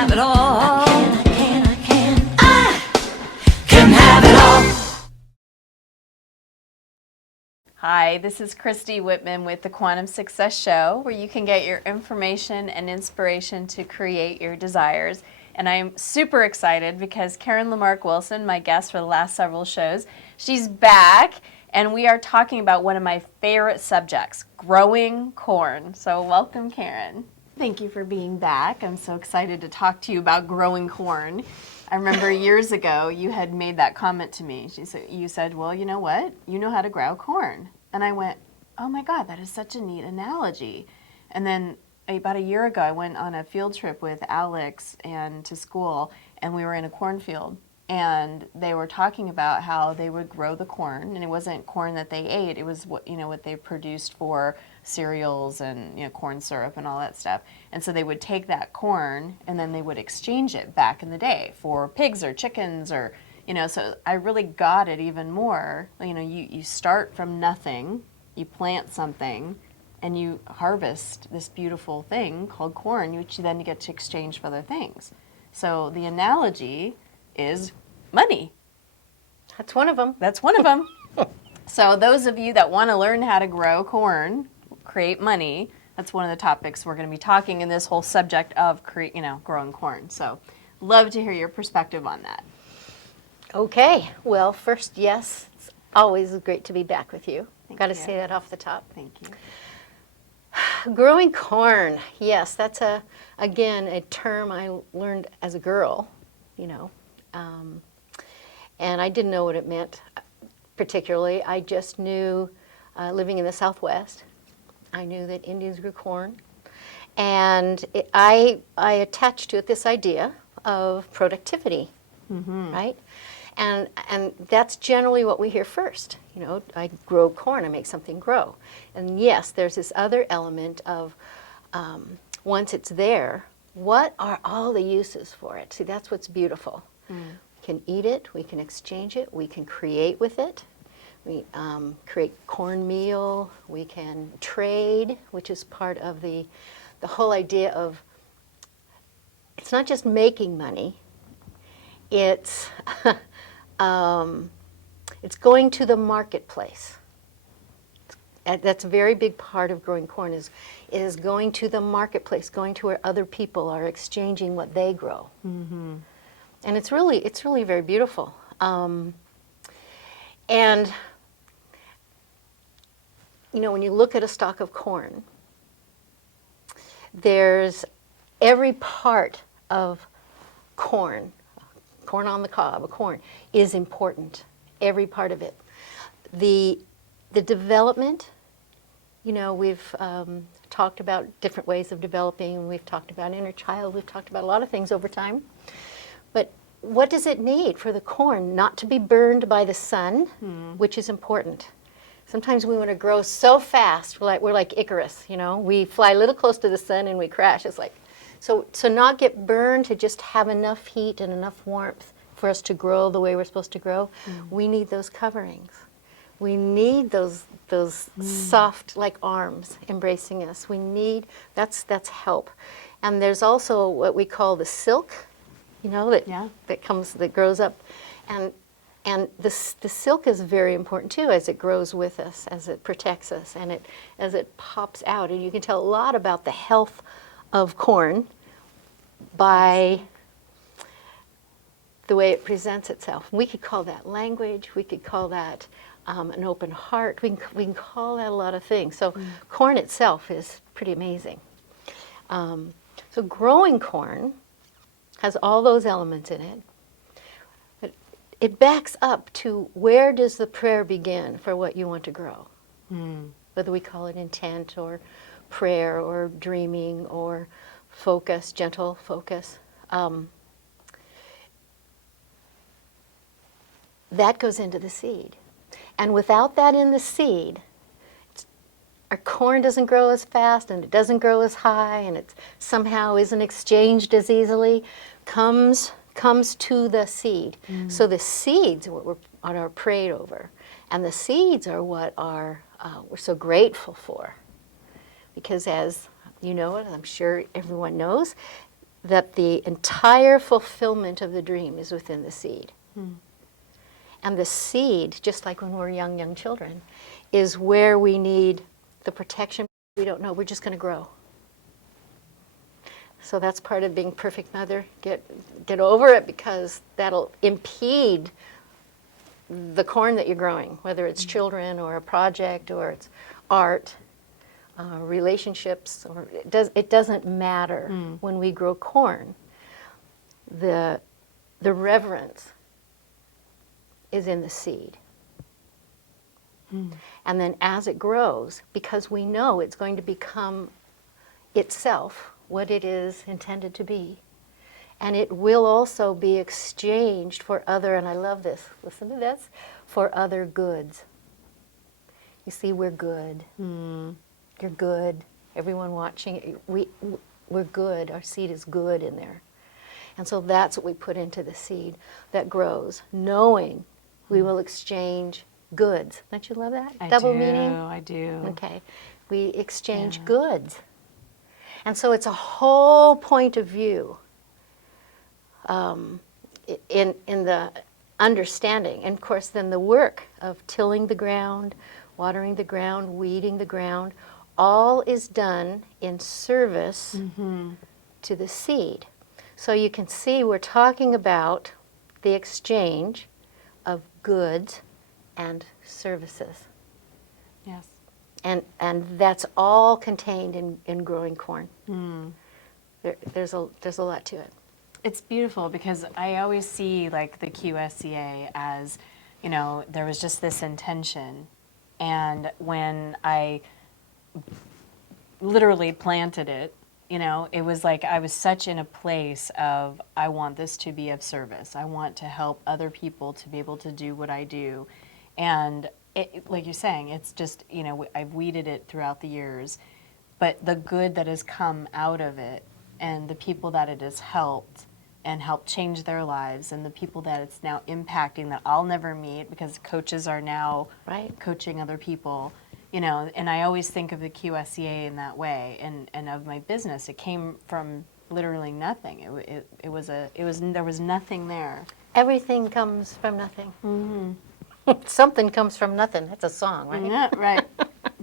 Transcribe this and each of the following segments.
have it all. I can have it all. Hi, this is Christy Whitman with the Quantum Success Show, where you can get your information and inspiration to create your desires. And I'm super excited because Karen LaMark Wilson, my guest for the last several shows, she's back, and we are talking about one of my favorite subjects, growing corn. So welcome, Karen. Thank you for being back. I'm so excited to talk to you about growing corn. I remember years ago you had made that comment to me. You said, well, you know what? You know how to grow corn. And I went, oh my God, that is such a neat analogy. And then about a year ago, I went on a field trip with Alex and to school, and we were in a cornfield. And they were talking about how they would grow the corn, and it wasn't corn that they ate. It was what they produced for cereals and corn syrup and all that stuff. And so they would take that corn and then they would exchange it back in the day for pigs or chickens or so I really got it even more. You start from nothing, you plant something, and you harvest this beautiful thing called corn, which you then get to exchange for other things. So the analogy is money. That's one of them. That's one of them. So those of you that want to learn how to grow corn, create money, that's one of the topics we're going to be talking in this whole subject of growing corn. So love to hear your perspective on that. Okay. Well, first, yes, it's always great to be back with you. Got to you. say that off the top. Thank you. Growing corn. Yes, that's again a term I learned as a girl, and I didn't know what it meant particularly. I just knew, living in the Southwest, I knew that Indians grew corn, and I attached to it this idea of productivity, right? And that's generally what we hear first. I grow corn, I make something grow. And yes, there's this other element of once it's there, what are all the uses for it? See, that's what's beautiful. We can eat it, we can exchange it, we can create with it. We create cornmeal, we can trade, which is part of the whole idea of, it's not just making money, it's it's going to the marketplace. That's a very big part of growing corn is going to the marketplace, going to where other people are exchanging what they grow. Mm-hmm. And it's really very beautiful. And when you look at a stalk of corn, there's every part of corn on the cob, a corn, is important. Every part of it. The development, we've talked about different ways of developing. We've talked about inner child. We've talked about a lot of things over time. But what does it need for the corn not to be burned by the sun, which is important? Sometimes we want to grow so fast, we're like Icarus, We fly a little close to the sun and we crash. It's like, so not get burned, to just have enough heat and enough warmth for us to grow the way we're supposed to grow. We need those coverings. We need those soft, like arms embracing us. We need, that's help. And there's also what we call the silk, that grows up. And the silk is very important too, as it grows with us, as it protects us, and as it pops out. And you can tell a lot about the health of corn by the way it presents itself. We could call that language. We could call that an open heart. We can call that a lot of things. So corn itself is pretty amazing. So growing corn has all those elements in it. But it backs up to, where does the prayer begin for what you want to grow? Whether we call it intent or prayer or dreaming or focus, gentle focus. That goes into the seed. And without that in the seed, our corn doesn't grow as fast, and it doesn't grow as high, and it somehow isn't exchanged as easily, comes to the seed. So the seeds are what are prayed over. And the seeds are what we're so grateful for. Because as you know, and I'm sure everyone knows, that the entire fulfillment of the dream is within the seed. And the seed, just like when we're young children, is where we need the protection. We don't know, we're just going to grow. So that's part of being perfect mother. Get over it, because that'll impede the corn that you're growing, whether it's children or a project or it's art, relationships, or it doesn't matter. When we grow corn, the reverence is in the seed. And then as it grows, because we know it's going to become itself what it is intended to be, and it will also be exchanged for other, and I love this, listen to this, for other goods. You see, we're good. You're good. Everyone watching, we're good. Our seed is good in there. And so that's what we put into the seed that grows, knowing we will exchange goods. Don't you love that? Double meaning? I do. Okay. We exchange goods. And so it's a whole point of view in the understanding. And of course, then the work of tilling the ground, watering the ground, weeding the ground, all is done in service to the seed. So you can see we're talking about the exchange of goods and services. Yes. And that's all contained in growing corn. There's a lot to it. It's beautiful, because I always see like the QSCA as, there was just this intention, and when I literally planted it, it was like I was such in a place of, I want this to be of service. I want to help other people to be able to do what I do. And like you're saying, it's just, I've weeded it throughout the years, but the good that has come out of it, and the people that it has helped and helped change their lives, and the people that it's now impacting that I'll never meet, because coaches are now coaching other people, and I always think of the QSCA in that way, and of my business. It came from literally nothing. There was nothing there. Everything comes from nothing. Something comes from nothing. That's a song, right? Yeah, right.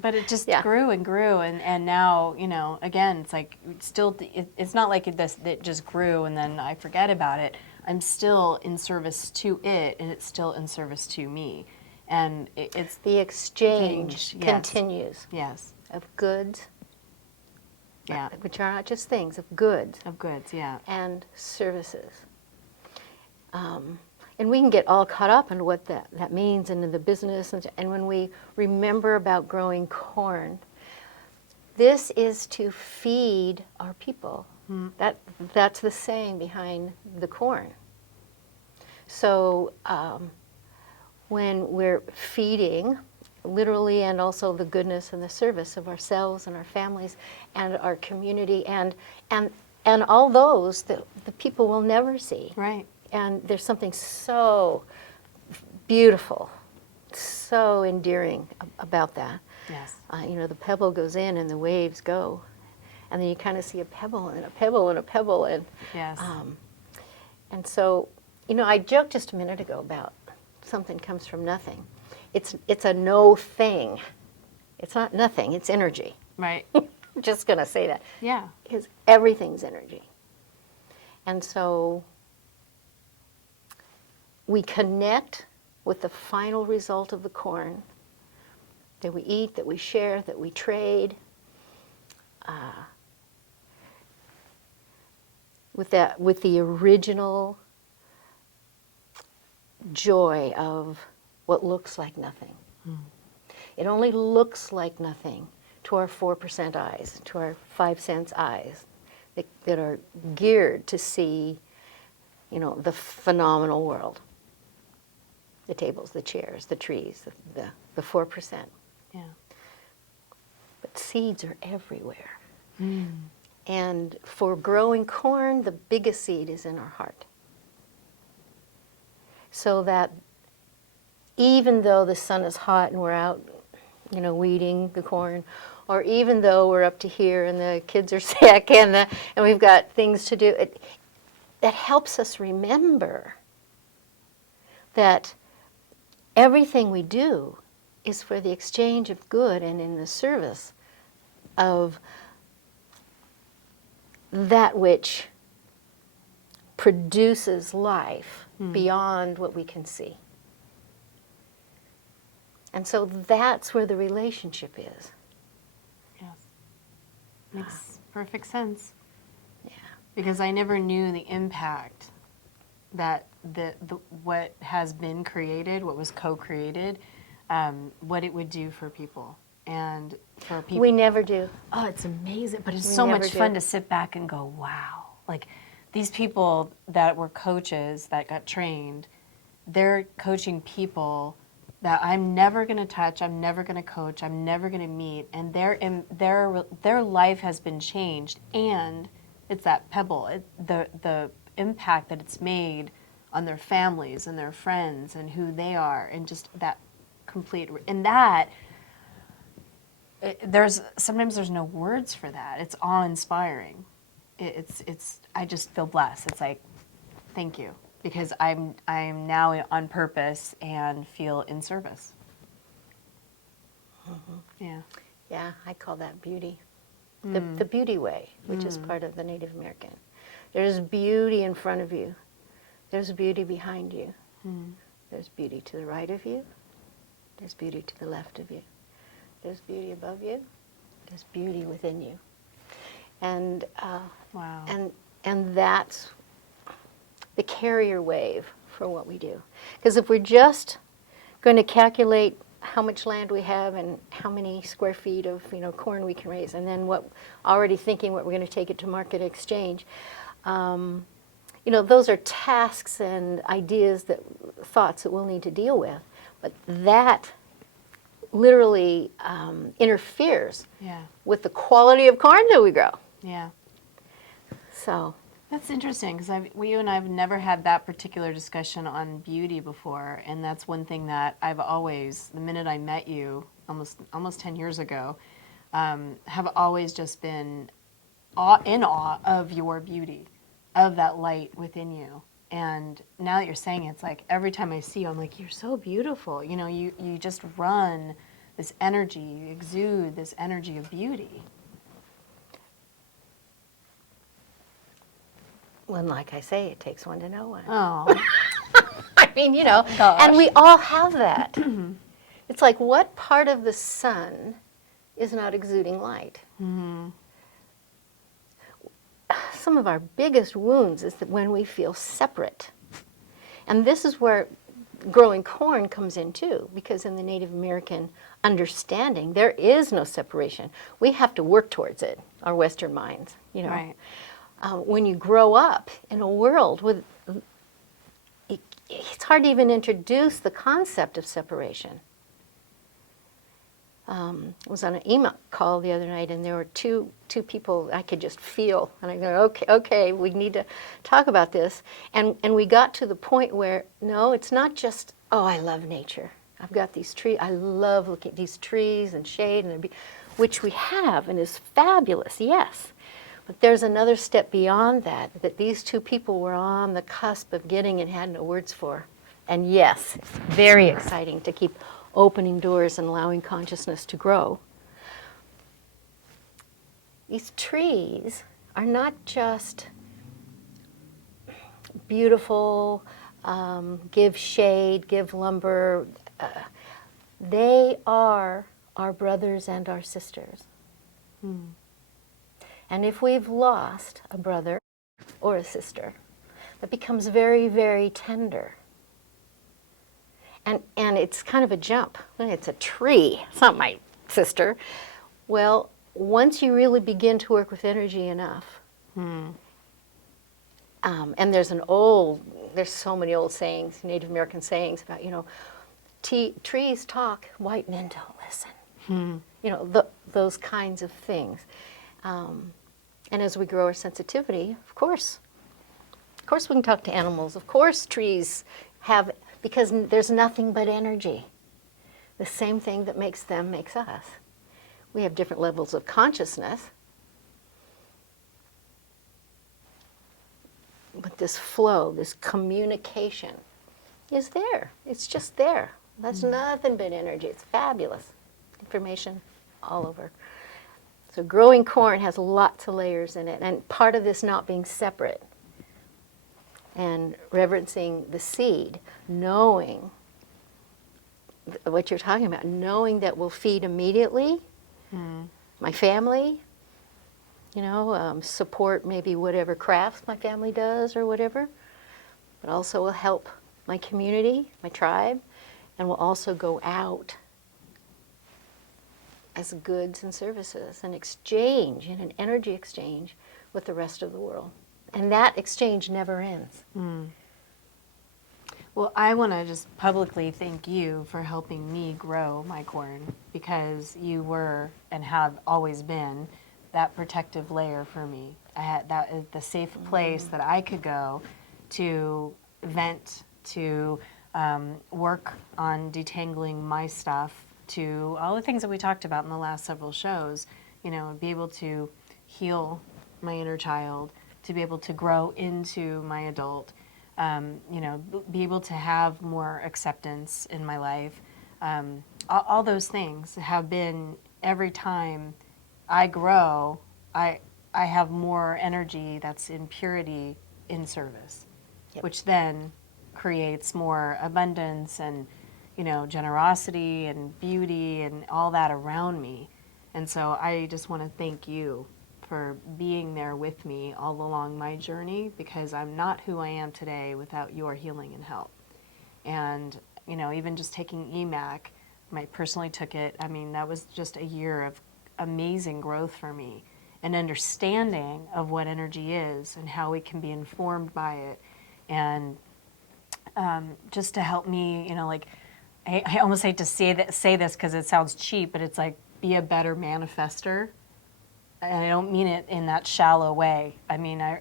But it just grew and grew, and now, again, it's like it's not like it just grew and then I forget about it. I'm still in service to it, and it's still in service to me. And it's the exchange continues. Yes. Of goods. Yeah. Which are not just things, of goods. Of goods, yeah. And services. And we can get all caught up in what that means, and in the business. And when we remember about growing corn, this is to feed our people. That's the saying behind the corn. So when we're feeding, literally, and also the goodness and the service of ourselves and our families and our community, and all those that the people will never see. Right. And there's something so beautiful, so endearing about that. Yes. The pebble goes in and the waves go. And then you kind of see a pebble and a pebble and a pebble. And, yes. And so, I joked just a minute ago about something comes from nothing. It's a no thing. It's not nothing, it's energy. Right. I'm just going to say that. Yeah. Because everything's energy. And so we connect with the final result of the corn that we eat, that we share, that we trade, with the original joy of what looks like nothing. It only looks like nothing to our 4% eyes, to our 5 sense eyes that are geared to see, the phenomenal world. The tables, the chairs, the trees, the 4%. Yeah. But seeds are everywhere. And for growing corn, the biggest seed is in our heart. So that even though the sun is hot and we're out, weeding the corn, or even though we're up to here and the kids are sick and we've got things to do, that helps us remember that everything we do is for the exchange of good and in the service of that which produces life beyond what we can see. And so that's where the relationship is. Yes. Makes perfect sense. Yeah. Because I never knew the impact that what has been created, what was co-created, what it would do for people. And for people. We never do. Oh, it's amazing. But it's We so never much do. fun to sit back and go, wow. Like these people that were coaches that got trained, they're coaching people that I'm never going to touch, I'm never going to coach, I'm never going to meet, and their life has been changed, and it's that pebble, the impact that it's made on their families and their friends and who they are, and just that complete, and that, sometimes there's no words for that. It's awe-inspiring. I just feel blessed. It's like, thank you. Because I'm now on purpose and feel in service. Yeah. Yeah, I call that beauty. The beauty way, which is part of the Native American. There's beauty in front of you. There's beauty behind you. There's beauty to the right of you. There's beauty to the left of you. There's beauty above you. There's beauty within you. And Wow. and that's the carrier wave for what we do. Because if we're just going to calculate how much land we have and how many square feet of corn we can raise, and then already thinking what we're going to take it to market exchange, those are tasks and ideas, thoughts that we'll need to deal with. But that literally interferes with the quality of corn that we grow. Yeah. So. That's interesting because you and I have never had that particular discussion on beauty before, and that's one thing that I've always, the minute I met you almost 10 years ago, have always just been in awe of your beauty, of that light within you. And now that you're saying it, it's like every time I see you, I'm like, you're so beautiful. You just run this energy, you exude this energy of beauty. Well, like I say, it takes one to know one. Oh. I mean, Gosh. and we all have that. It's like, what part of the sun is not exuding light? Some of our biggest wounds is that when we feel separate. And this is where growing corn comes in too, because in the Native American understanding, there is no separation. We have to work towards it, our Western minds, Right. When you grow up in a world with, it's hard to even introduce the concept of separation. I was on an email call the other night, and there were two people I could just feel, and I go, okay, we need to talk about this. And we got to the point where, no, it's not just, I love nature. I've got these trees. I love looking at these trees and shade, which we have and is fabulous, yes. But there's another step beyond that these two people were on the cusp of getting and had no words for. And yes, it's very exciting to keep opening doors and allowing consciousness to grow. These trees are not just beautiful, give shade, give lumber. They are our brothers and our sisters. And if we've lost a brother or a sister, that becomes very, very tender. And it's kind of a jump. It's a tree. It's not my sister. Well, once you really begin to work with energy enough, and there's so many old sayings, Native American sayings about, trees talk, white men don't listen. Those kinds of things. And as we grow our sensitivity, of course we can talk to animals. Of course trees have, because there's nothing but energy. The same thing that makes them makes us. we have different levels of consciousness. But this flow, this communication is there. It's just there. That's nothing but energy. It's fabulous. Information all over. So growing corn has lots of layers in it. And part of this not being separate and reverencing the seed, knowing what you're talking about, knowing that we'll feed immediately, my family, support maybe whatever crafts my family does or whatever, but also will help my community, my tribe, and will also go out as goods and services and exchange, in an energy exchange with the rest of the world. And that exchange never ends. Well, I want to just publicly thank you for helping me grow my corn, because you were and have always been that protective layer for me. I had that is the safe place that I could go to vent, to work on detangling my stuff, to all the things that we talked about in the last several shows, be able to heal my inner child, to be able to grow into my adult, be able to have more acceptance in my life. All those things have been, every time I grow, I have more energy that's in purity in service, which then creates more abundance and, generosity and beauty and all that around me. And so I just want to thank you for being there with me all along my journey, because I'm not who I am today without your healing and help. And, even just taking EMAC, I personally took it, that was just a year of amazing growth for me, and understanding of what energy is and how we can be informed by it. And just to help me, I almost hate to say this because it sounds cheap, but it's like, be a better manifester. And I don't mean it in that shallow way. I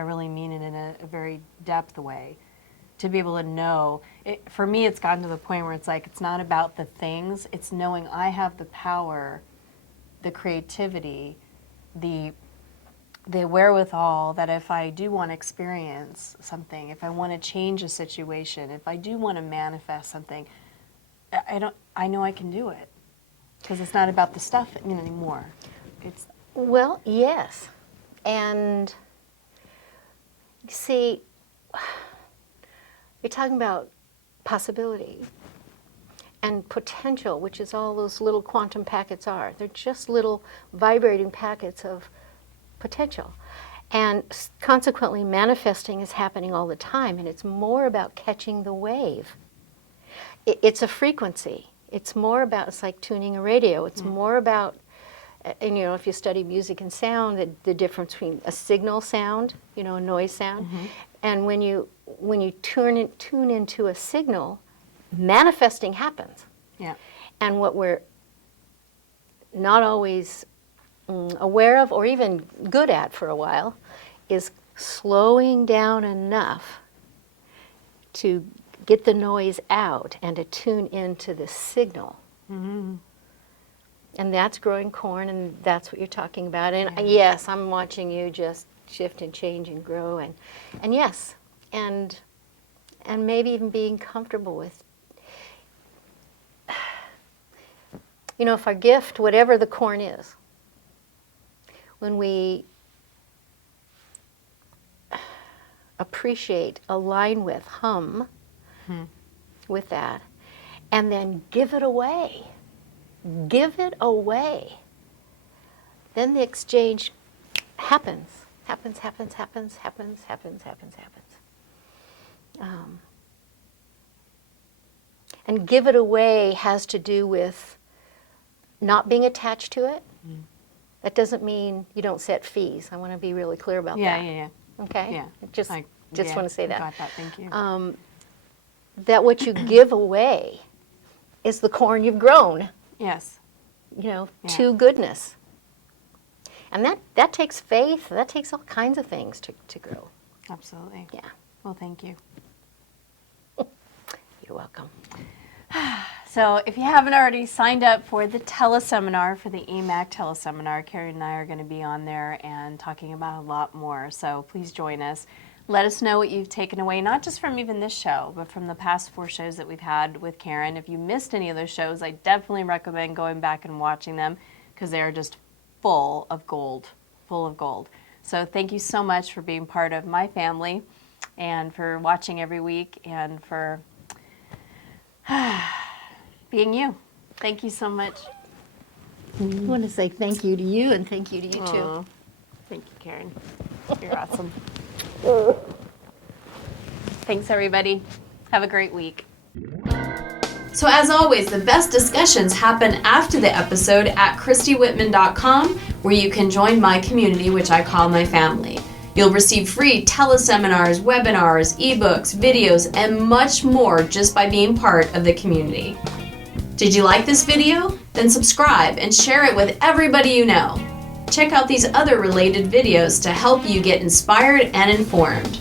really mean it in a very depth way. To be able to know, for me, it's gotten to the point where it's like, it's not about the things, it's knowing I have the power, the creativity, the wherewithal, that if I do want to experience something, if I want to change a situation, if I do want to manifest something, I know I can do it, because it's not about the stuff anymore. Well, yes. And see, you're talking about possibility and potential, which is all those little quantum packets are. They're just little vibrating packets of potential. And consequently, manifesting is happening all the time, and it's more about catching the wave. It's a frequency. It's more about, it's like tuning a radio. It's more about, and if you study music and sound, the difference between a signal sound, a noise sound, and when you tune into a signal, manifesting happens. Yeah. And what we're not always aware of, or even good at for a while, is slowing down enough to get the noise out and to tune into the signal. And that's growing corn, and that's what you're talking about. And yes, I'm watching you just shift and change and grow, and yes, and maybe even being comfortable with, if our gift, whatever the corn is, when we appreciate, align with, hum with that, and then give it away. Give it away. Then the exchange happens. And give it away has to do with not being attached to it. That doesn't mean you don't set fees. I want to be really clear about that. Yeah. Okay? Yeah. Just want to say that. Got that. Thank you. That what you give away is the corn you've grown, Yes. to goodness. And that takes faith. That takes all kinds of things to grow. Absolutely. Yeah. Well, thank you. You're welcome. So if you haven't already signed up for the teleseminar, for the EMAC teleseminar, Karen and I are going to be on there and talking about a lot more. So please join us. Let us know what you've taken away, not just from even this show, but from the past 4 shows that we've had with Karen. If you missed any of those shows, I definitely recommend going back and watching them because they are just full of gold, full of gold. So thank you so much for being part of my family and for watching every week and for being you. Thank you so much. I want to say thank you to you and thank you to you too. Aw. Thank you, Karen. You're awesome. Thanks, everybody. Have a great week. So as always, the best discussions happen after the episode at ChristyWhitman.com, where you can join my community, which I call my family. You'll receive free teleseminars, webinars, ebooks, videos, and much more just by being part of the community. Did you like this video? Then subscribe and share it with everybody you know. Check out these other related videos to help you get inspired and informed.